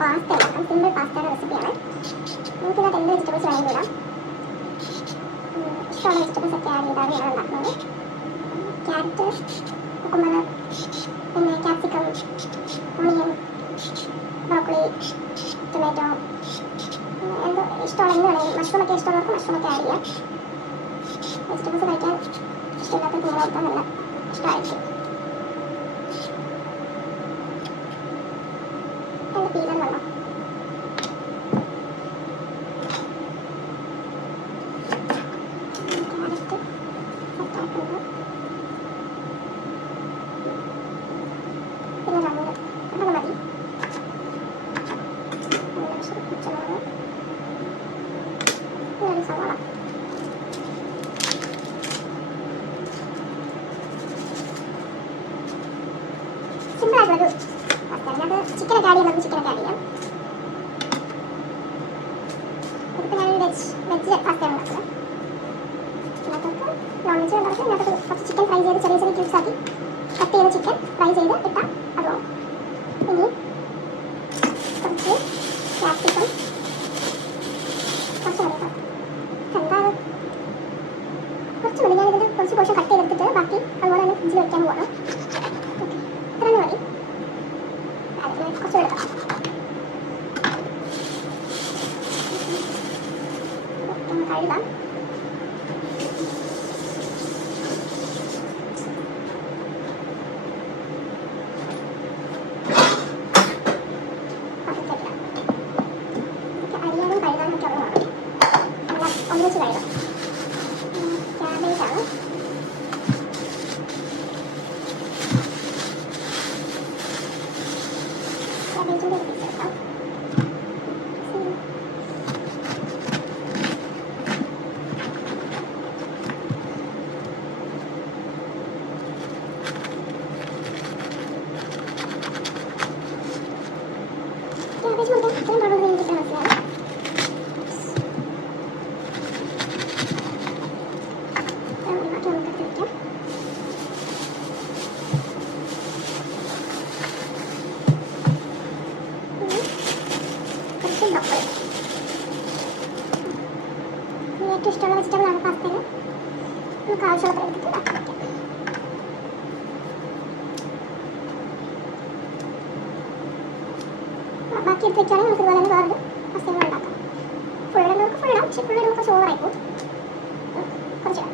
Pasta ഉണ്ടാക്കാം. Simple പാസ്തയുടെ റെസിപ്പിയാണ്. നമുക്കിതിനകത്ത് എന്ത് വെജിറ്റബിൾസ് വേണമെങ്കിലും ഇടാം. ഇഷ്ടമുള്ള വെജിറ്റബിൾസ് ഒക്കെ ആഡ് ചെയ്താണ് ഞാൻ ഉണ്ടാക്കുന്നത്. ക്യാരറ്റ്, കുക്കുംബർ, പിന്നെ ക്യാപ്സിക്കം, ഓണിയൻ, ബ്രോക്കോളി, ടൊമാറ്റോ, എന്തോ ഇഷ്ടമുള്ള എന്ത് വേണമെങ്കിലും. മഷ്റൂമൊക്കെ ഇഷ്ടമുള്ളവർക്ക് മഷ്റൂമൊക്കെ ആഡ് ചെയ്യാം. വെജിറ്റബിൾസ് കഴിക്കാൻ ഇഷ്ടമില്ലാത്ത ഇങ്ങനെ കൊടുത്താൽ നല്ല ഇഷ്ടമായിരിക്കും. പീലർ വെള്ളം സിമ്പിളായിട്ടുള്ളൊരു അതിനകത്ത് ചിക്കനൊക്കെ ആഡ് ചെയ്യാം. നമുക്ക് ചിക്കനൊക്കെ ആഡ് ചെയ്യാം. ഇതിപ്പോൾ ഞാനൊരു വെജ് പാസ്തയാണ് ഉണ്ടാക്കുന്നത്. ഇതിനകത്തോട്ട് നോൺ വെജ് ഉണ്ടാക്കി ഇതിനകത്ത് കുറച്ച് ചിക്കൻ ഫ്രൈ ചെയ്ത് ചെറിയ ചെറിയ ക്യൂബ്സ് ആക്കി കട്ട് ചെയ്ത ചിക്കൻ ഫ്രൈ ചെയ്ത് ഇട്ടാൽ അതോ ഇനി കുറച്ച് ക്യാപ്സിക്കം, കുറച്ച് മതി. എന്താ കുറച്ച് മതി. ഞാനിതിൻ്റെ കുറച്ച് പോർഷൻ കട്ട് ചെയ്തെടുത്തിട്ട് ബാക്കി അതുപോലെ തന്നെ ഫ്രിഡ്ജിൽ വയ്ക്കാൻ പോകണം. ഓക്കെ, ഇത്രയും മതി. കുറച്ച് എടുക്കാം. കഴുകാം. അരിയാനും കഴുകാനൊക്കെ ഉള്ളതാണ്. എല്ലാം ഒന്നിച്ച് കഴുകാം. ക്യാബേജാണ്. ക്യാബേജിൻ്റെ പീസ് എടുക്കാം. ക്യാബേജ് നമുക്ക് ഇത്രയും പാടുള്ളത് എനിക്ക് മനസ്സിലാവും. ബാക്കി നമുക്ക് കഴിക്കാം. കുറച്ച് ബ്രോക്കോളി. ഏറ്റവും ഇഷ്ടമുള്ള വെജിറ്റബിളാണ് പാസ്തയിൽ. നമുക്ക് ആവശ്യമുള്ള എടുത്തിട്ട് ബാക്കി വയ്ക്കാം. ബാക്കി എടുത്ത് വെക്കുകയാണെങ്കിൽ നമുക്ക് ഇതുപോലെ തന്നെ വേറൊരു പാസ്തയും ഉണ്ടാക്കാം. ഫുള്ളിടുന്നവർക്ക് ഫുള്ളിടാം. പക്ഷേ ഫുള്ളിടുമ്പോൾ കുറച്ച് ഓവറായിപ്പോൾ കുറച്ചിടാം.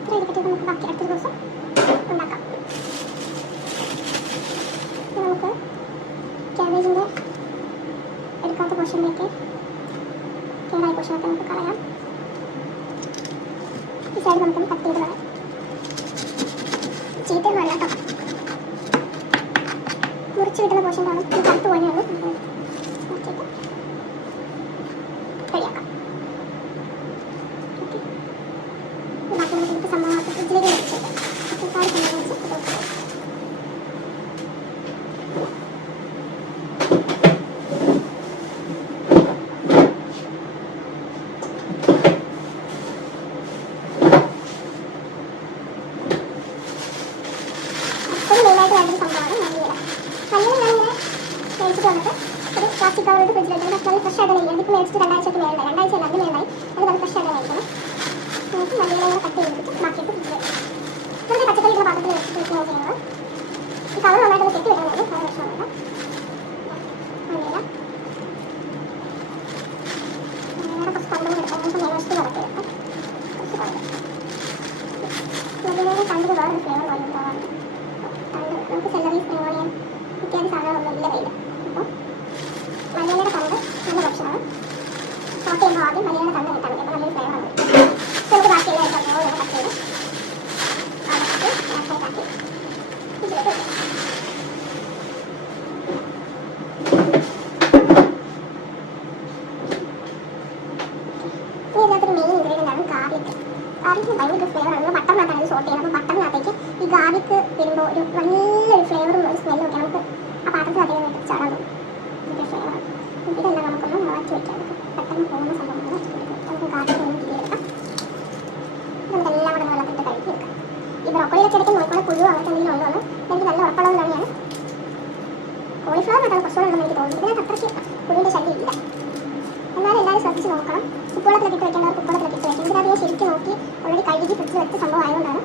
ഇത്ര ഇരിക്കട്ടെ. നമുക്ക് ബാക്കി അടുത്ത ദിവസം ഉണ്ടാക്കാം. നമുക്ക് ക്യാബേജിൻ്റെ എടുക്കാത്ത പോർഷനിലേക്ക് കേടായ പോർഷനൊക്കെ നമുക്ക് കളയാം. ഈ സൈഡ് നമുക്കൊന്ന് കട്ട് ചെയ്ത് കളയാം. ചീത്തയൊന്നും അല്ല കേട്ടോ. മുറിച്ച് കിട്ടുന്ന പോർഷനാണ് കറുത്ത് പോലെയാണ്. നോക്കിയിട്ട് റെഡിയാക്കാം. ഓക്കെ, ബാക്കി നമുക്ക് ഇന്നത്തെ സംഭവങ്ങളൊക്കെ ഫ്രിഡ്ജിലേക്ക് വെച്ചേക്കാം. ഒരുപാട് സംഭവങ്ങൾ വെച്ച് കൊടുക്കാം. ഒരു മെയിനായിട്ട് വേണ്ടൊരു സംഭവമാണ് മല്ലിയില. മല്ലിയില ഞാനിങ്ങനെ മേടിച്ചിട്ട് വന്നിട്ട് ഒരു പ്ലാസ്റ്റിക് കവറിട്ട് ഫ്രിഡ്ജിലേക്ക് നല്ല ഫ്രഷ് ആയിട്ട് മേടിക്കണം. ഇതിപ്പോൾ മേടിച്ചിട്ട് രണ്ടാഴ്ചയ്ക്ക് മേളിലായി. രണ്ടാഴ്ച അല്ല, അതിന് മേളിലായി. അത് നല്ല ഫ്രഷ് ആയിട്ട് മേടിക്കണം. നമുക്ക് മല്ലിയില കൂടെ കട്ട് ചെയ്തിട്ട് ബാക്കിയിട്ട് ഫ്രിഡ്ജിൽ വെക്കണം. നമ്മുടെ പച്ചക്കറി ഇടുന്ന പാത്രത്തിൽ വെച്ചിട്ട് വെക്കുകയാണ് ചെയ്യുന്നത്. ഈ കവർ നന്നായിട്ടൊന്ന് കെട്ടി വെക്കണമെന്ന് വേറെ പ്രശ്നമൊന്നുമില്ല. മല്ലിയില കുറച്ച് തണ്ടും എടുക്കാം. നമുക്ക് മേൽവശത്ത് കറക്റ്റ് വെക്കാം. കുറച്ച് തണ്ട്. മല്ലിയിലയുടെ തണ്ടിന് വേറൊരു ഫ്ലേവർ പോലെ ഉണ്ടാവാറുണ്ട്. നമുക്ക് സെലറി, സ്പ്രിംഗ് ഓണിയൻ ഇത്യാദി സാധനങ്ങളൊന്നും ഇല്ല കയ്യിൽ. അപ്പോൾ മല്ലിയിലയുടെ തണ്ട് നല്ല ഭക്ഷണമാണ്. സോട്ട് ചെയ്യുമ്പോൾ ആദ്യം മല്ലിയിലയുടെ തണ്ട് കിട്ടാൻ മതി. അപ്പോൾ നല്ലൊരു ഫ്ലേവറാണ്. നമുക്ക് ബാക്കിയെല്ലാം എടുക്കാം. ഓരോ കട്ട് ചെയ്ത് ആക്കി ഇതിലേക്ക് വെക്കാം. ഇനി ഇതിനകത്തൊരു മെയിൻ ഇൻഗ്രീഡിയൻ്റ് ആണ് ഗാർലിക്. ഗാർലിക്കിന് ഭയങ്കര ഫ്ലേവറാണ്. നമ്മൾ ബട്ടറിനകത്താണ് ഇത് സോട്ട് ചെയ്യുന്നത്. അപ്പോൾ ബട്ടറിനകത്തേക്ക് ഈ ഗാർലിക് വരുമ്പോൾ ഒരു നല്ലൊരു ഫ്ലേവറും ഒരു സ്മെല്ലും ഒക്കെ നമുക്ക് ആ പാത്രത്തിൽ അധികം വേണ്ടി ചാടാൻ തോന്നും. ഇതിൻ്റെ ഫ്ലേവറാണ്. ഇതെല്ലാം നമുക്കൊന്ന് മാറ്റി വയ്ക്കാം. പെട്ടെന്ന് പോകുന്ന സംഭവങ്ങൾ നമുക്ക് ഗാർലിക് ഒന്ന് കിട്ടിയെടുക്കാം. നമുക്കെല്ലാം കൂടെ വെള്ളത്തിട്ട് കഴുകിയെടുക്കാം. ഈ ബ്രോക്കോളിയിലൊക്കെ ഇടയ്ക്ക് നോക്കുമ്പോൾ പുഴു അങ്ങനത്തെ എന്തെങ്കിലും ഉണ്ടോ എന്ന് എനിക്ക് നല്ല ഉറപ്പുള്ളത് ഇതിനകത്താണ് കുറച്ചുകൂടെ ഉണ്ടെന്ന് എനിക്ക് തോന്നുന്നു. ഇതിനകത്ത് അത്രയ്ക്ക് പുഴുവിൻ്റെ ശല്യം ഇല്ല. എന്നാലും എല്ലാവരും ശ്രദ്ധിച്ച് നോക്കണം. ഉപ്പുവെള്ളത്തിലൊക്കെ ഇട്ട് വെക്കേണ്ടവർ ഉപ്പുവെള്ളത്തിലൊക്കെ ഇട്ട് വെക്കണം. ഇതിനകത്ത് ഞാൻ ശരിക്കും നോക്കി ഓൾറെഡി കഴുകി ഫ്രിഡ്ജിൽ വെച്ച സംഭവം ആയതുകൊണ്ടാണ്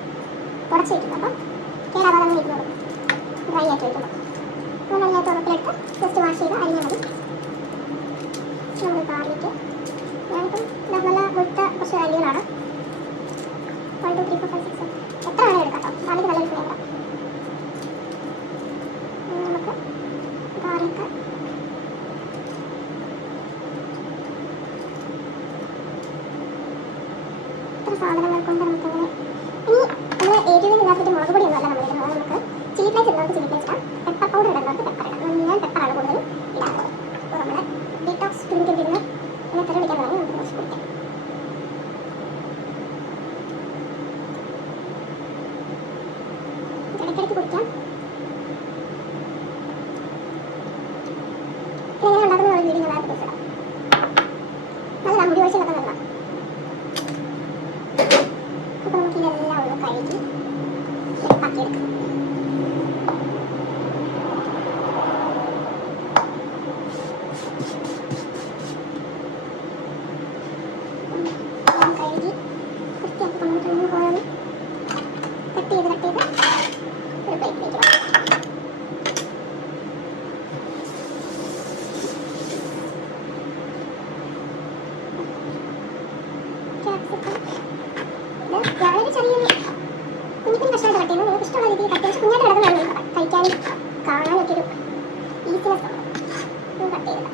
തുടച്ച് വയ്ക്കുന്നത്. അപ്പം കേടാവാതെ തന്നെ ഇരുന്നോളും ഡ്രൈ ആക്കി വയ്ക്കുമ്പോൾ. അതുകൊണ്ട് അതിനകത്ത് ഉറപ്പിലെടുത്ത് ജസ്റ്റ് വാഷ് ചെയ്ത് അരിഞ്ഞാൽ മതി. നമ്മൾ ഗാർലിക്ക് ഞാനിപ്പം നല്ല മുഴുത്ത കുറച്ച് അരികളാണ്. 1 2 3 4 5 6 എത്ര വേണേലും എടുക്കാം കേട്ടോ. ഗാർലിക്ക് നല്ലൊരു ഫ്ലേവറാണ്. നമുക്ക് ഗാർലിക്ക് ഇത്ര സാധനങ്ങൾ കൊണ്ട് നമുക്കങ്ങനെ ഇനി നമ്മൾ എരിവിന് ഇല്ലാത്ത മുളക് പൊടിയൊന്നുമല്ല നമ്മൾ ഇടുന്നത്. നമുക്ക് ചില്ലി ഫ്ലേക്സ് ഇടുന്നവർക്ക് ചില്ലി ഫ്ലേക്സ് ഇടാം, പെപ്പർ പൗഡർ ഇടുന്നവർക്ക് പെപ്പർ ഇടാം. ഞാൻ പെപ്പറാണ് കൂടുതലും ഇടാറുള്ളത്. അപ്പോൾ നമ്മുടെ ഡീറ്റോക്സ് ഡ്രിങ്കിന് പിന്നെ തെരടിക്കാൻ തുടങ്ങി നമുക്ക് കുറച്ച് കുടിക്കാം. ഇടയ്ക്കിടയ്ക്ക് കുടിക്കാം. ഇതെങ്ങനെ ഉണ്ടാക്കുന്ന ഒരു വീഡിയോ ഞാൻ കുറിച്ചിടാം. നല്ലതാണ്, മുടി ഒഴിച്ചിലൊക്കെ നല്ലതാണ്. അപ്പോൾ നമുക്ക് ഇതെല്ലാം ഒന്ന് കഴുകി വെപ്പാക്കിയെടുക്കാം. കഴുകി വൃത്തിയാക്കി കൊണ്ടുവന്നിട്ട് പോയാൽ കട്ട് ചെയ്ത് ഒരു പ്ലേറ്റിലേക്ക് വെക്കാം. വളരെ ചെറിയൊരു കുഞ്ഞു കുഞ്ഞു കഷ്ണമായിട്ട് കട്ട് ചെയ്യുന്നത് നിങ്ങൾക്ക് ഇഷ്ടമുള്ള രീതിയിൽ കട്ട് ചെയ്ത് കുഞ്ഞായിട്ട് കിടക്കുന്നതാണ് കഴിക്കാനും കാണാനൊക്കെ ഒരു ഈസിനെസ് ഉണ്ട്. കട്ട് ചെയ്തില്ല.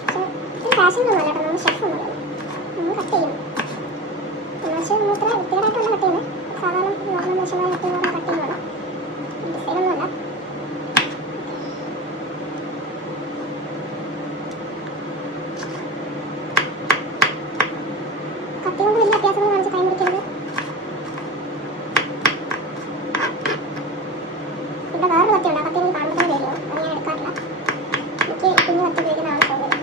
പക്ഷേ ഇത് ഫാഷനൊന്നും അല്ല കേട്ടോ, നമ്മൾ ഷെഫൊന്നും നമ്മൾ കട്ട് ചെയ്യും. പക്ഷേ നമ്മൾ ഇത്ര വൃത്തികേടായിട്ടുള്ള കട്ട് ചെയ്യുന്നത് സാധാരണ നോർമൽ മനുഷ്യന്മാരെ കട്ട് ചെയ്യുന്ന കട്ട് ചെയ്യുന്നതാണ്. ഡിസൈനൊന്നുമല്ല. കത്തിയോണ്ട് വലിയ അഭ്യാസങ്ങൾ കാണിച്ച് കൈ മുറിക്കരുത്. ഇവിടെ വേറൊരു കത്തിയുണ്ട്. ആ കത്തി എനിക്ക് കാണുമ്പോൾ തന്നെ വരികയോ, അത് ഞാൻ എടുക്കാറില്ല. എനിക്ക് കുഞ്ഞു കത്തി ഉപയോഗിക്കുന്നതാണ് സൗകര്യം.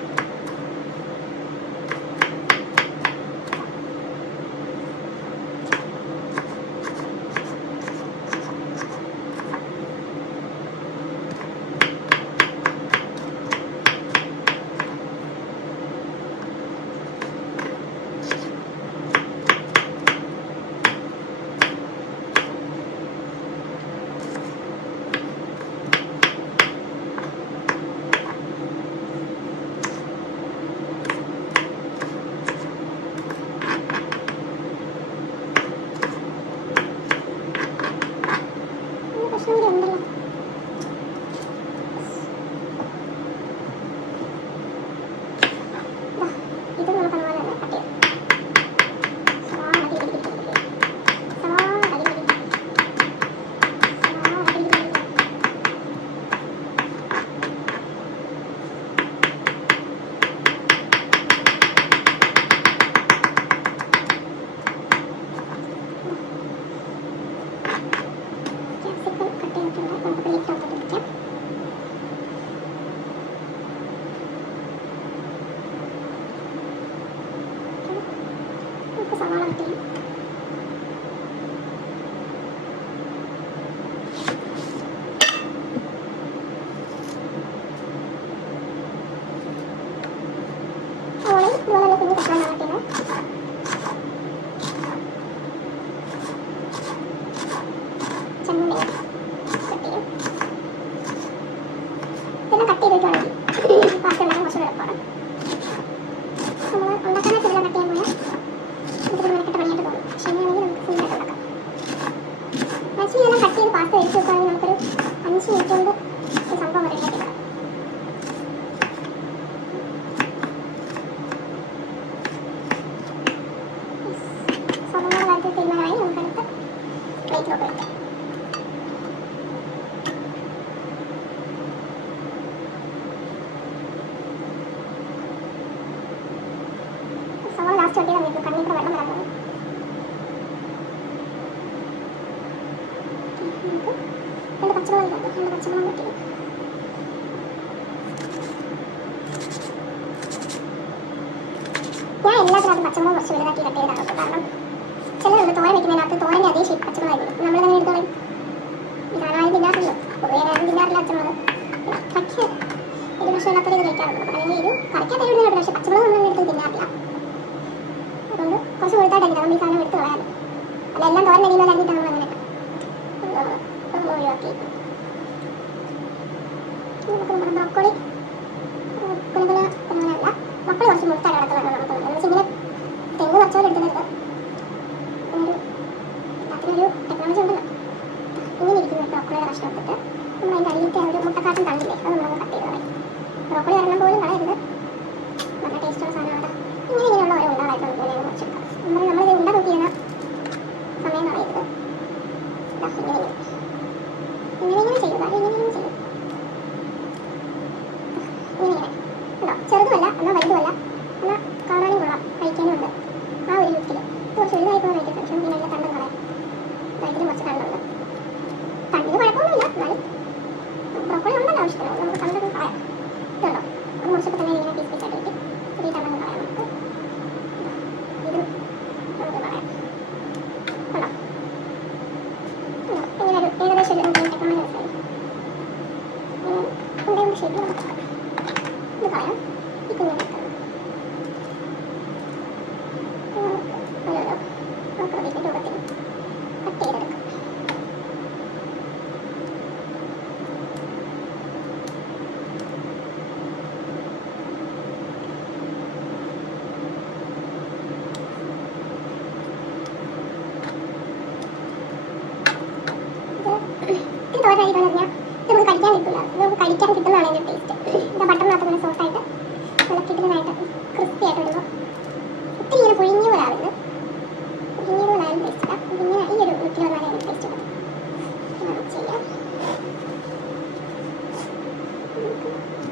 സവാള കട്ട് ചെയ്യും. ഓളെ ഇതുപോലെ കുഞ്ഞു കഷ്ണം കട്ട് ചെയ്യുന്നത്. ചെമ്മീൻ കട്ട് ചെയ്യും. ഇതെല്ലാം കട്ട് ചെയ്തിട്ടാണെങ്കിൽ പാസ്ത ഉണ്ടാക്കാൻ കുറച്ച് എളുപ്പമാണ്. നമ്മൾ ഉണ്ടാക്കാനായിട്ട് ഇതെല്ലാം കട്ട് ചെയ്യാൻ പോയാൽ നമുക്കിത് മെനക്കെട്ട് പണിയായിട്ട് തോന്നും. പക്ഷേ ഇങ്ങനെയാണെങ്കിൽ നമുക്ക് ഫുള്ളായിട്ട് ഉണ്ടാക്കാം. ആക്ച്വലി ഇതെല്ലാം കട്ട് ചെയ്ത് പാസ്ത എടുത്ത് വെക്കുകയാണെങ്കിൽ നമുക്കൊരു 5 മിനിറ്റ് കൊണ്ട് ഈ സംഭവം റെഡിയാക്കിയെടുക്കാം. സവാളയുടെ കാര്യത്തിൽ തീരുമാനമായി. നമുക്കടുത്ത് പ്ലേറ്റിലോട്ട് വയ്ക്കാം. സവാള ലാസ്റ്റ് കട്ട് ചെയ്താൽ മതി. കണ്ണിത്ര വെള്ളം വരാൻ തുടങ്ങും. നമുക്ക് 2 പച്ചമുളക് കട്ട് ചെയ്യും. ഞാൻ എല്ലാത്തിനകത്തും പച്ചമുളക് കുറച്ച് വലുതാക്കി കട്ട് ചെയ്താണ്. കാരണം ചിലരുണ്ട് തോരൻ വയ്ക്കുന്നതിനകത്ത് തോരൻ്റെ അതേ ഷേപ്പ് പച്ചമുളക് വരും. നമ്മളതങ്ങനെ എടുത്തോളാം. ഈ സാധനം ആരും തിന്നാറില്ലല്ലോ. പൊതുവേ ആരും തിന്നാറില്ല. ഓക്കെ. നമുക്ക് നമ്മുടെ ബ്രോക്കോളി കുലകുല അങ്ങനെയല്ല, ബ്രോക്കോളി കുറച്ച് മുട്ടാണ് കിടക്കുന്നത് നമുക്ക് എന്ന് വെച്ചാൽ ഇങ്ങനെ തെങ്ങ് കുറച്ചുപോലെ എടുത്തിട്ടുണ്ട്. ഒരു എല്ലാത്തിനൊരു ടെക്നോളജി ഉണ്ടല്ലോ. ഇങ്ങനെ ഇരിക്കുന്ന ബ്രോക്കോളിയുടെ കഷ്ണം എടുത്തിട്ട് നമ്മൾ അതിൻ്റെ അടിയിലത്തെ ഒരു മുട്ടക്കാട്ടം തള്ളില്ലേ, അത് നമ്മളൊന്ന് കട്ട് ചെയ്ത് കളയും. ബ്രോക്കോളി ഒരെണ്ണം പോലും കളയരുത്, നല്ല ടേസ്റ്റുള്ള സാധനമാണ്. ഇങ്ങനെയുള്ള ഓരോ ഉണ്ടാവായിട്ട് നമുക്ക് ഇങ്ങനെ മുറിച്ചെടുക്കാം. നമ്മളിത് ഉണ്ട നോക്കി ചെയ്യുന്ന സമയം കളയരുത്. ഇങ്ങനെ ചെയ്യുക, ഇങ്ങനെ ചെയ്യും. ഇങ്ങനെ ഉണ്ടോ, ചെറുതുമല്ല എന്നാൽ വലുതുമല്ല, എന്നാൽ കാണാനും കൊള്ളാം, കഴിക്കാനും ഉണ്ട്. ആ ഒരു ലുക്കിൽ ഇത് കുറച്ച് വലുതായി പോകാൻ വേണ്ടി പക്ഷേ പിന്നെ അതിൻ്റെ തണ്ടും കളയാം. ഇതിന് കുറച്ച് തണ്ടുണ്ട്, തണ്ടിന് കുഴപ്പമൊന്നുമില്ല, എന്നാലും ബ്രോക്കോളി ഉണ്ടല്ലോ ആവശ്യത്തിന്, നമുക്ക് തണ്ടൊക്കെ കളയാം. ഇതുണ്ടോ, അത് മുറിച്ചപ്പോൾ തന്നെ ഇങ്ങനെ പീസ് പീസായിട്ട് കിട്ടി. ഈ തണ്ടൊന്നും കളയാം നമുക്ക്. ഇത് നമുക്ക് കളയാം. ഉണ്ടോ, ഇങ്ങനെ ഒരു ഏകദേശം ഒരു ടെക്നോളജി മനസ്സിലായി. ഉണ്ടയുടെ ഷേപ്പിൽ നമുക്ക് കളയാം. ഇത് കളയാം. ഈ കുഞ്ഞിനെ കളയാം. ഓരോരോ ആകൃതിയുടെ രൂപത്തിൽ കട്ട് ചെയ്തെടുക്കാം. ഇത് തോരായിട്ടാണ് പറഞ്ഞാൽ ഇത് നമുക്ക് കഴിക്കാൻ കിട്ടില്ല, ഇത് നമുക്ക് കഴിക്കാൻ കിട്ടുന്നതാണ് അതിൻ്റെ ടേസ്റ്റ്. ഇത് ബട്ടറിനകത്ത് ഇങ്ങനെ സോഫ്റ്റായിട്ട് നല്ല കിട്ടുന്നതായിട്ട് ക്രിസ്പി ആയിട്ട് വരുമ്പോൾ ഒത്തിരി ഇങ്ങനെ പുഴുങ്ങിയ പോലെ ആവില്ല, പുഴുങ്ങിയ പോലെ ആയാലും ടേസ്റ്റ് ഇല്ല. ഇങ്ങനെ ഈ ഒരു ലുക്കിൽ വന്നാലും അതിന് ടേസ്റ്റ് കിട്ടും. നമുക്ക് ചെയ്യാം.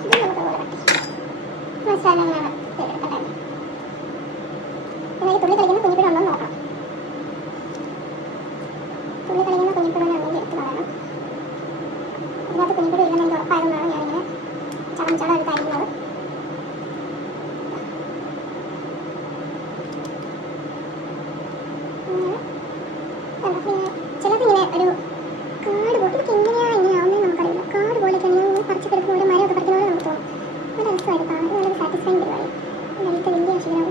ഇത് നമുക്ക് പോലെ കട്ടി മസാല എങ്ങനെയാണ് എടുക്കണ്ടേ. എന്നാൽ തുള്ളി കളിക്കുന്ന കുഞ്ഞിപ്പിടി ഉണ്ടോ എന്ന് നോക്കണം. തുള്ളി കളിക്കുന്ന കുഞ്ഞിപ്പിടി ഉണ്ടെങ്കിൽ എടുത്ത് കളയണം. ഇതിനകത്ത് കുഞ്ഞിപ്പിടി ഇല്ലെന്ന് എനിക്ക് ഉറപ്പായതുകൊണ്ടാണ് ഞാനിങ്ങനെ ചടം എടുത്തായിരിക്കുന്നത്. ചിലതിങ്ങനെ ഒരു കാട് പോലെ, ഇതൊക്കെ എങ്ങനെയാണ് ഇങ്ങനെ ആവുന്നതെന്ന് നമുക്കറിയില്ല. കാട് പോലെയൊക്കെ ഇങ്ങനെ പറിച്ചെടുക്കുന്ന ഒരു മരമൊക്കെ പറിക്കുന്ന പോലെ നമുക്ക് തോന്നും. നല്ല രസമായിട്ട് കാണാൻ നല്ലൊരു സാറ്റിസ്ഫൈങ് പരിപാടി. അതിലത്തെ വലിയ ശീലം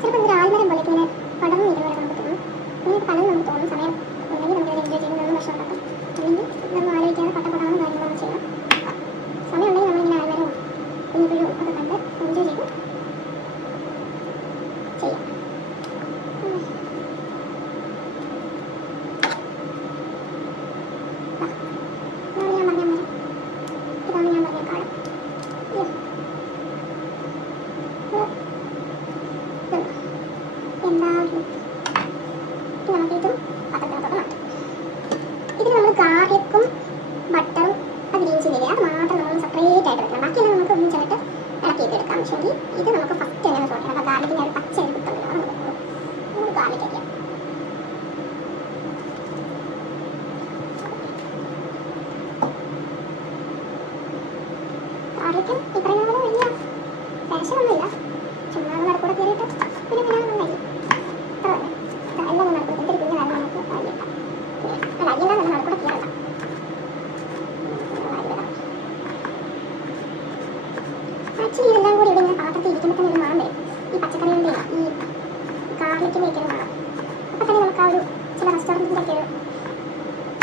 ചിലപ്പോൾ ഒരു ആൽമരം പോലെ ഇങ്ങനെ പടർന്നു ഇരിക്കുന്നവരെ നമുക്ക് തോന്നും. ഇങ്ങനെ പലതും നമുക്ക് തോന്നും. സമയം ഉണ്ടെങ്കിൽ നമുക്കത് എൻജോയ് ചെയ്യുന്നതൊന്നും ഭക്ഷണം ഉണ്ടാക്കും. അല്ലെങ്കിൽ നമ്മൾ ആലോചിക്കാതെ പട്ടപ്പെടാവുന്ന കാര്യങ്ങൾ നമ്മൾ ചെയ്യണം. സമയം ഉണ്ടെങ്കിൽ നമ്മളിങ്ങനെ ആൽമരവും കുഞ്ഞിപ്പിഴും ഒക്കെ കണ്ട് എൻജോയ് ചെയ്ത് ചെയ്യാം. ഇതിൽ നമ്മൾ ഗാർലിക്കും ബട്ടറും ഗ്രീൻ ചില്ലിയില്ലേ അത് മാത്രം നമ്മൾ സെപ്പറേറ്റ് ആയിട്ട് വെക്കണം. ബാക്കിയെല്ലാം നമുക്ക് ഒന്നിച്ചായിട്ട് ഇളക്കിയിട്ട് എടുക്കാം. പക്ഷേ ഇത് നമുക്ക് ഫസ്റ്റ് തന്നെ സോൾട്ട് ചെയ്യണം. അപ്പോൾ ഗാർലിക്കിൻ്റെ ഒരു പച്ച എടുത്തുണ്ടല്ലോ അത് നമുക്ക് ഗാർലിക് വയ്ക്കാം. ഗാർലിക്കും ഈ പറയുന്ന പോലെ വലിയ ഫാഷനൊന്നുമില്ല, ചുമ്മാ നടക്കൂടെ കയറിയിട്ട് പിന്നെ നമ്മൾ കഴിയും. അത്ര തന്നെ എല്ലാം നടക്കും. എന്തൊരു കുഞ്ഞു കാര്യം നമുക്ക് കാര്യമില്ല. അരിയെല്ലാം നമ്മൾ നടക്കൂടെ കയറണ്ട. ആക്ച്വലി ഇതെല്ലാം കൂടി ഇവിടെ ഇങ്ങനെ പാത്രത്തിൽ ഇരിക്കുമ്പോൾ തന്നെ ഒരു മണം വരും. ഈ പച്ചക്കറികളുടെ ഈ ഗാർലിക്കിൻ്റെ ഒക്കെ ഒരു മണം. അപ്പോൾ തന്നെ നമുക്ക് ആ ഒരു ചില റെസ്റ്റോറൻറ്റിൻ്റെ ഒക്കെ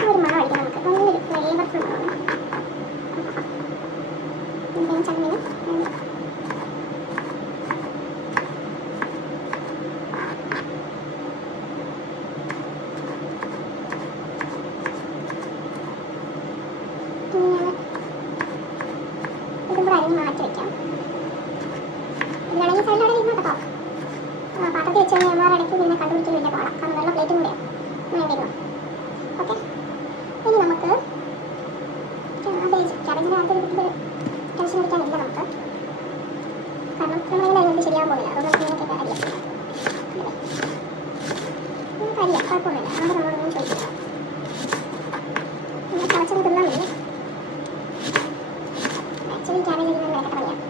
ഒരു മണം അടിക്കാം. നമുക്ക് നല്ലൊരു ഫ്ലേവർഫുൾ മണമാണ്. ചമ്മീന് ഇതും കൂടെ അരിഞ്ഞ് മാറ്റി വയ്ക്കാം. ഇതിനാണെങ്കിൽ സൈഡിലവിടെ ഇരുന്നോട്ടോ. പാത്രത്തിൽ വെച്ച് കഴിഞ്ഞാൽ നമ്മൾ ഇടയ്ക്ക് പിന്നെ കണ്ടുപിടിക്കാൻ വലിയ പാടാം. കാരണം വെള്ളം പ്ലേറ്റും കൂടെയാണ് വേണ്ടിയിരുന്നു. ഓക്കെ, ഇനി നമുക്ക് ക്യാബേജിൻ്റെ അകത്തൊരു ടെൻഷൻ അടിക്കാനില്ല നമുക്ക്. കാരണം നമ്മളിങ്ങനെ അതിനകത്ത് ശരിയാകാൻ പോകില്ല. അതുകൊണ്ട് നമുക്ക് അരിയാം. നമുക്ക് അരിയാം, കുഴപ്പമൊന്നുമില്ല. ആദ്യം നമ്മളൊന്നും ചോദിക്കില്ല. നമ്മൾ തിളച്ചത് തിന്നാൻ മതി. ആക്ച്വലി ക്യാബേജ് അരിഞ്ഞാൽ മെനക്കെട്ട പണിയാണ്.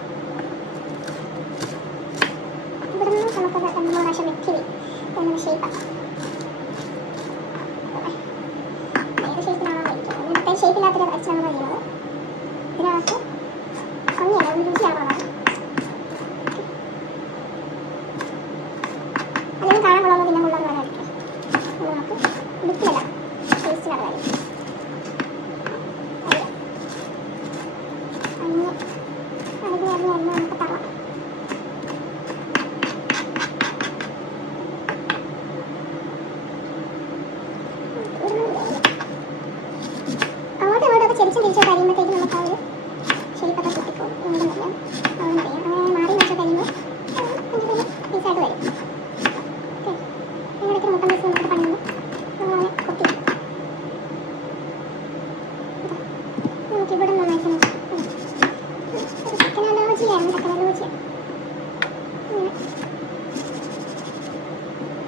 ഇവിടെ നിന്ന് നമുക്ക് 2-3 പ്രാവശ്യം വെക്കി എന്നൊരു ഷേപ്പാക്കാം. ഏത് ഷേപ്പിലാണോ കഴിക്കുന്നത് എന്നിട്ട് ഷേപ്പില്ലാത്തൊരു അരിച്ചാണ് കഴിയുന്നത്. ഇതിനകത്ത് ഭംഗിയല്ല, ഒരു രുചിയാണോ അല്ലെങ്കിൽ കാണാൻ കൊള്ളാമോ പിന്നെ കൊള്ളാമെന്ന് പറയാതിരിക്കാം. അത് നമുക്ക് ലുക്കിലല്ല, ടേസ്റ്റിലാണ് കാര്യം. വശം തിരിച്ച് കഴിയുമ്പോഴത്തേക്ക് നമുക്ക് ആ ഒരു ഷേപ്പൊക്കെ കിട്ടിക്കോളും. വീണ്ടും അറിയാം അങ്ങനെ മാറി വെച്ച് കഴിയുമ്പോൾ കുഞ്ഞു പീസായിട്ട് വരും. ഓക്കെ, ഇടയ്ക്ക് മുട്ട പീസ് നമുക്ക് പണിയുമ്പോൾ നമ്മളങ്ങനെ കൊത്തി നമുക്കിവിടെ നന്നായിട്ട് ചിക്കൻ അലർജിയാണ്. ചിക്കൻ അലർജിയാണ്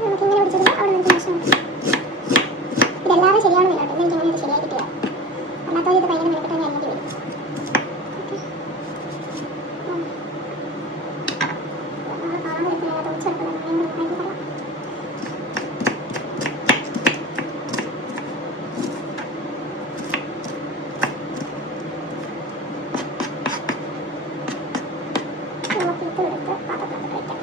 നമുക്കിങ്ങനെ പിടിച്ചതിൽ അവിടെ നമുക്ക് മോശം. ഇതെല്ലാവരും ശരിയാണെന്നില്ല കേട്ടോ, എനിക്ക് അങ്ങനെ ശരിയായി കിട്ടില്ല. അല്ലാത്തവർ ഇത് ഭയങ്കര മെനക്കെട്ട് തന്നെ അരിഞ്ഞിട്ട് വരും. ഓക്കെ, നമ്മൾ കാണാൻ പറ്റുന്ന ഉച്ചെടുക്കുന്നത് ഭയങ്കര നമുക്ക് ഇത് എടുത്ത് പാത്രത്തിനകത്ത് കഴിക്കാം.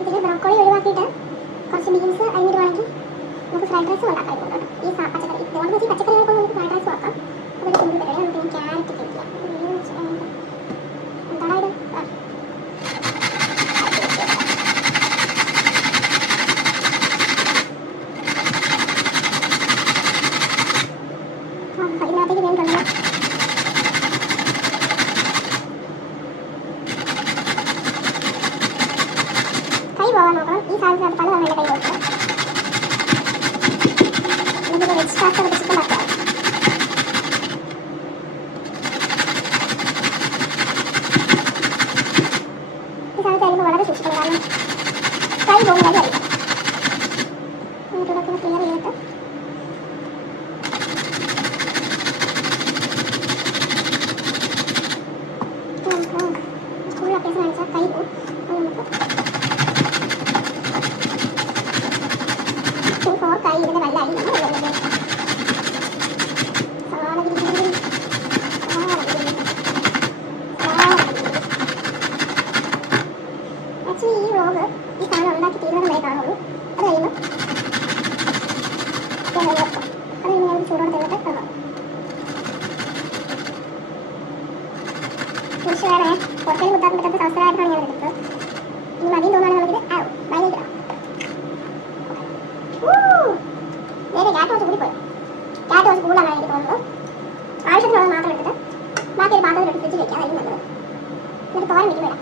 ഇതിൽ ബ്രോക്കോളി ഒഴിവാക്കിയിട്ട് കുറച്ച് ബീൻസ് അരിഞ്ഞിടുവാണെങ്കിൽ നമുക്ക് ഫ്രൈഡ് റൈസ് ഉണ്ടാക്കാൻ കേട്ടോ. ഈ പച്ചക്കറി ഇതുകൊണ്ട് വെച്ച് പച്ചക്കറികൾക്കൊന്നും നമുക്ക് ഫ്രൈഡ് റൈസ് ആക്കാം. അതൊരു സിമ്പിൾ പരിപാടി. നമുക്ക് ക്യാരറ്റ് കഴിക്കാം. എന്താടാ ഇത്? ഇതിനകത്തേക്ക് വേണ്ടിയുള്ള കൈ പോകാൻ നോക്കണം. ഈ സാധനത്തിനകത്ത് പല തവണ കൈ കൊടുക്കുക. നമുക്ക് വെജ് പാസ്ത ചിക്കൻ പാസ്ത ഈ സാധനത്ത് ആയിരുന്നു വളരെ സൂക്ഷിക്കണം. കാരണം കൈ പോകുന്ന കാര്യം അറിയാം. ഇങ്ങോട്ടൊക്കെ ക്ലിയർ ചെയ്തിട്ട് സ്കൂളിൽ അഭ്യാസം കാണിച്ചാൽ കൈ പോകും. നമുക്ക് കൈ ഇതിൻ്റെ വല്ല അരി നമ്മൾ ആക്ച്വലി ഈ വ്ളോഗ് ഈ സാധനം ഉണ്ടാക്കി തീരുന്നത് വരെ കാണുള്ളൂ. അത് കഴിയുമ്പോൾ ഞാൻ ചൂടോടെ തന്നിട്ട് കാണാം. കുറിച്ച് വേറെ പുറത്തേക്ക് കുത്താൻ പറ്റാത്ത അവസരമായിട്ടാണ് ഞാൻ എടുത്തത്. ഇനി മതിയും തോന്നുകയാണെങ്കിൽ നമുക്കിത് ആവും വൈകിട്ടാം. നേരെ ക്യാറ്റ് കുറച്ച് കൂടിപ്പോയി. ക്യാറ്റ് കുറച്ച് കൂടുതലാണ് എനിക്ക് തോന്നുന്നു. ആവശ്യത്തിനുള്ളത് മാത്രം എടുത്തിട്ട് ബാക്കി ഒരു പാത്രത്തിലെടുത്ത് ഫ്രിഡ്ജിൽ വെക്കാം. അതായിരിക്കും നല്ലത്. എന്നിട്ട് തോരൻ വെക്കും വേണം.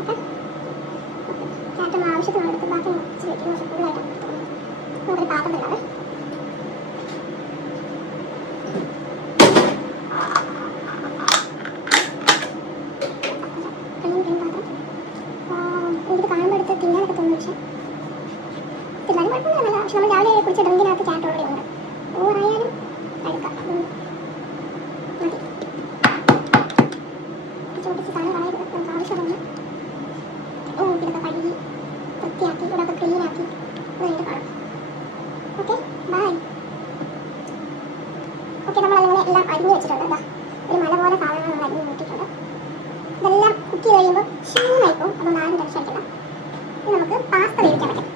ഓക്കെ, ക്യാറ്റ് ആവശ്യത്തിനുള്ള എടുത്ത് ബാക്കി ഫ്രിഡ്ജിൽ വെക്കും. കുറച്ച് കൂടുതലായിട്ട് നമുക്കൊരു പാത്രത്തിലാണ്. എനിക്കിത് കാണുമ്പോൾ എടുത്ത് തിന്നാനൊക്കെ തോന്നുന്നു. പക്ഷേ തിന്നാനും കുഴപ്പമൊന്നുമില്ല. പക്ഷെ നമ്മൾ രാവിലെ കുടിച്ച ഡ്രിങ്കിനകത്ത് ക്യാറ്റ് ഓൾറെഡി ഉണ്ട്. ഓവറായാലും എടുക്കാം. മതി. ചോദിച്ച് സാധനം കളയരുത്. നമുക്ക് ആവശ്യമുള്ള ഇതൊക്കെ കഴുകി വൃത്തിയാക്കി ഇവിടെയൊക്കെ ക്ലീനാക്കി അത് കഴിഞ്ഞിട്ട് കാണാം. Okay, by. ഓക്കെ, നമ്മളങ്ങനെ എല്ലാം അരിഞ്ഞ് വെച്ചിട്ടുണ്ട്. എന്താ ഒരു മല പോലെ സാധനങ്ങൾ നമ്മൾ അരിഞ്ഞ് നോക്കിയിട്ടുണ്ട്. ഇതെല്ലാം കുക്ക് ചെയ്ത് കഴിയുമ്പോൾ ക്ഷീണമായി പോകും. അതുകൊണ്ട് ആരും ടെൻഷൻ അടിക്കില്ല. ഇനി നമുക്ക് പാസ്ത വേവിക്കാൻ പറ്റും.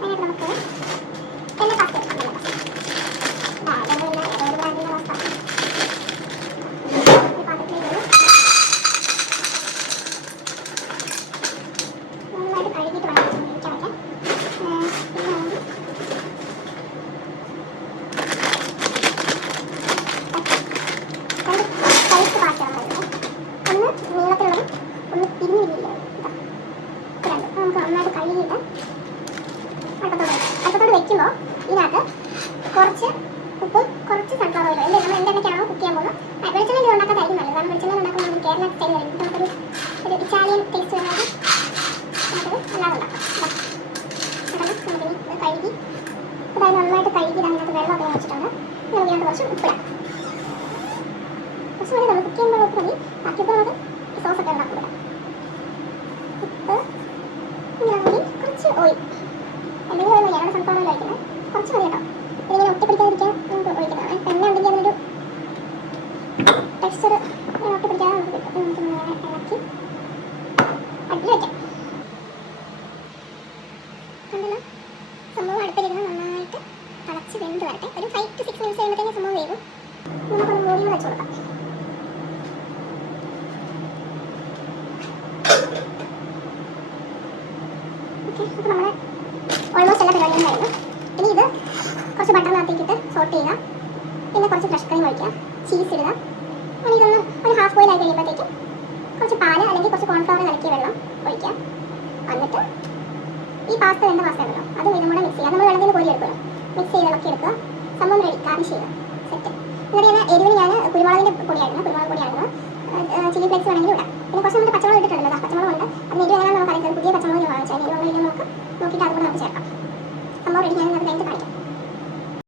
അതിനായിട്ട് നമുക്ക് എല്ലാ പാസ്ത എടുക്കാം. ഒരു ബ്രാൻഡിൻ്റെ പാസ്ത ഒരു പാത്രത്തിലേക്ക് നന്നായിട്ട് കഴുകിയിട്ട് വേണം വേവിക്കാൻ പറ്റാൻ. പിന്നാണെങ്കിൽ രണ്ട് പാസ്ത ഉണ്ടായിരുന്നു. ഒന്ന് നീളത്തിലുള്ളതും ഒന്ന് പിരിഞ്ഞു പിരിഞ്ഞില്ല. രണ്ടും നമുക്ക് നന്നായിട്ട് കഴുകിയിട്ട് അടുപ്പത്തോട് വെക്കുമ്പോൾ ഇതിനകത്ത് കുറച്ച് ഉപ്പും കുറച്ച് സൺഫ്ലവർ ഓയിലും നമ്മൾ എന്തെണ്ണയ്ക്കാണോ കുക്ക് ചെയ്യാൻ പോകുന്നത് വെളിച്ചെണ്ണയിൽ ഉണ്ടാക്കാതായിരിക്കും നല്ലത്. കാരണം വെളിച്ചെണ്ണയിൽ ഉണ്ടാക്കുമ്പോൾ നമുക്ക് കേരള സ്റ്റൈൽ ആയിരിക്കും. നമുക്കൊരു ഇറ്റാലിയൻ ടേസ്റ്റ് വരുന്നത് നമുക്കത് അല്ലാതെ ഉണ്ടാക്കാം. നമുക്കിനി ഇത് കഴുകി അതായത് നന്നായിട്ട് കഴുകി അതിനകത്ത് വെള്ളമൊക്കെ വെച്ചിട്ടുണ്ട്. നമുക്കിനകത്ത് കുറച്ച് ഉപ്പിടാം. കുറച്ച് മതി. നമ്മൾ കുക്ക് ചെയ്യുമ്പോൾ ഉപ്പ് മതി. ബാക്കിയപ്പോൾ നമുക്ക് സോസൊക്കെ ഉണ്ടാക്കും. ഉപ്പ്, കുറച്ച് ഓയിൽ. എന്തെങ്കിലും ഓയിൽ മതിയാണ്. സൺഫ്ലവർ ഓയിൽ ഒഴിക്കുന്നത് കുറച്ച് മതി കേട്ടോ. ഇതിങ്ങനെ ഒട്ടിപ്പിടിക്കാതിരിക്കാൻ നമുക്ക് ഒഴിക്കുന്നതാണ്. എണ്ണ ഉണ്ടെങ്കിൽ അതിനൊരു ടെക്സ്ചർ ഒട്ടിപ്പിടിക്കാതെ നമുക്ക് കിട്ടും. നമുക്ക് ഇളക്കി അടുപ്പിൽ വയ്ക്കാം. കണ്ടല്ലോ, സംഭവം അടുപ്പിലിരുന്ന് നന്നായിട്ട് തിളച്ച് വെന്ത് വരട്ടെ. ഒരു 5 to 6 മിനിറ്റ്സ് കഴിയുമ്പോഴത്തേക്കും സംഭവം വേവും. നമുക്കൊന്ന് മൂടിയിൽ വെച്ച് കൊടുക്കാം. അപ്പോൾ നമ്മൾ ഓൾമോസ്റ്റ് എല്ലാ പരിപാടികളും കഴിഞ്ഞു. ഇനി ഇത് കുറച്ച് ബട്ടറിനകത്തേക്കിട്ട് സോട്ട് ചെയ്യുക. പിന്നെ കുറച്ച് ഫ്രഷ് ക്രീം ഒഴിക്കുക, ചീസ് ഇടുക. അങ്ങനെ ഇതൊന്ന് ഒരു ഹാഫ് ബോയിൽ ആയി കഴിയുമ്പോഴത്തേക്കും കുറച്ച് പാല് അല്ലെങ്കിൽ കുറച്ച് കോൺഫ്ലവർ കലക്കിയ വെള്ളം ഒഴിക്കുക. എന്നിട്ട് ഈ പാസ്ത വെന്ത പാസ്ത ഉണ്ടല്ലോ അതും ഇതും കൂടെ മിക്സ് ചെയ്യുക. നമ്മൾ വെള്ളത്തിൽ നിന്ന് കോരി എടുക്കുമല്ലോ, മിക്സ് ചെയ്ത് ഇളക്കി എടുക്കുക. സംഭവം റെഡി, ഗാർണിഷ് ചെയ്യുക, സെറ്റ്. എന്നിട്ട് ഞാൻ എരിവിന് ഞാൻ കുരുമുളകിൻ്റെ പൊടിയായിരുന്നു, കുരുമുളക് പൊടിയായിരുന്നു. ചില്ലി ഫ്ലേക്സ് വേണമെങ്കിലും ഇടാം. പിന്നെ കുറച്ച് നമ്മൾ പച്ചമുളക് ഇട്ടിട്ടുണ്ടല്ലോ, പച്ചമുളക് ഉണ്ട്. അതിന് എരിവ് എങ്ങനെയാണെന്ന് നമുക്ക് അറിയാം. പുതിയ പച്ചമുളക് വാങ്ങിച്ചാൽ എരിവ് വാങ്ങിച്ചാൽ നോക്കിയിട്ട് അതുകൂടെ നമുക്ക് ചേർക്കാം. സംഭവം റെഡി. ഞാൻ അത് കഴിഞ്ഞിട്ട് കാണിക്കാം.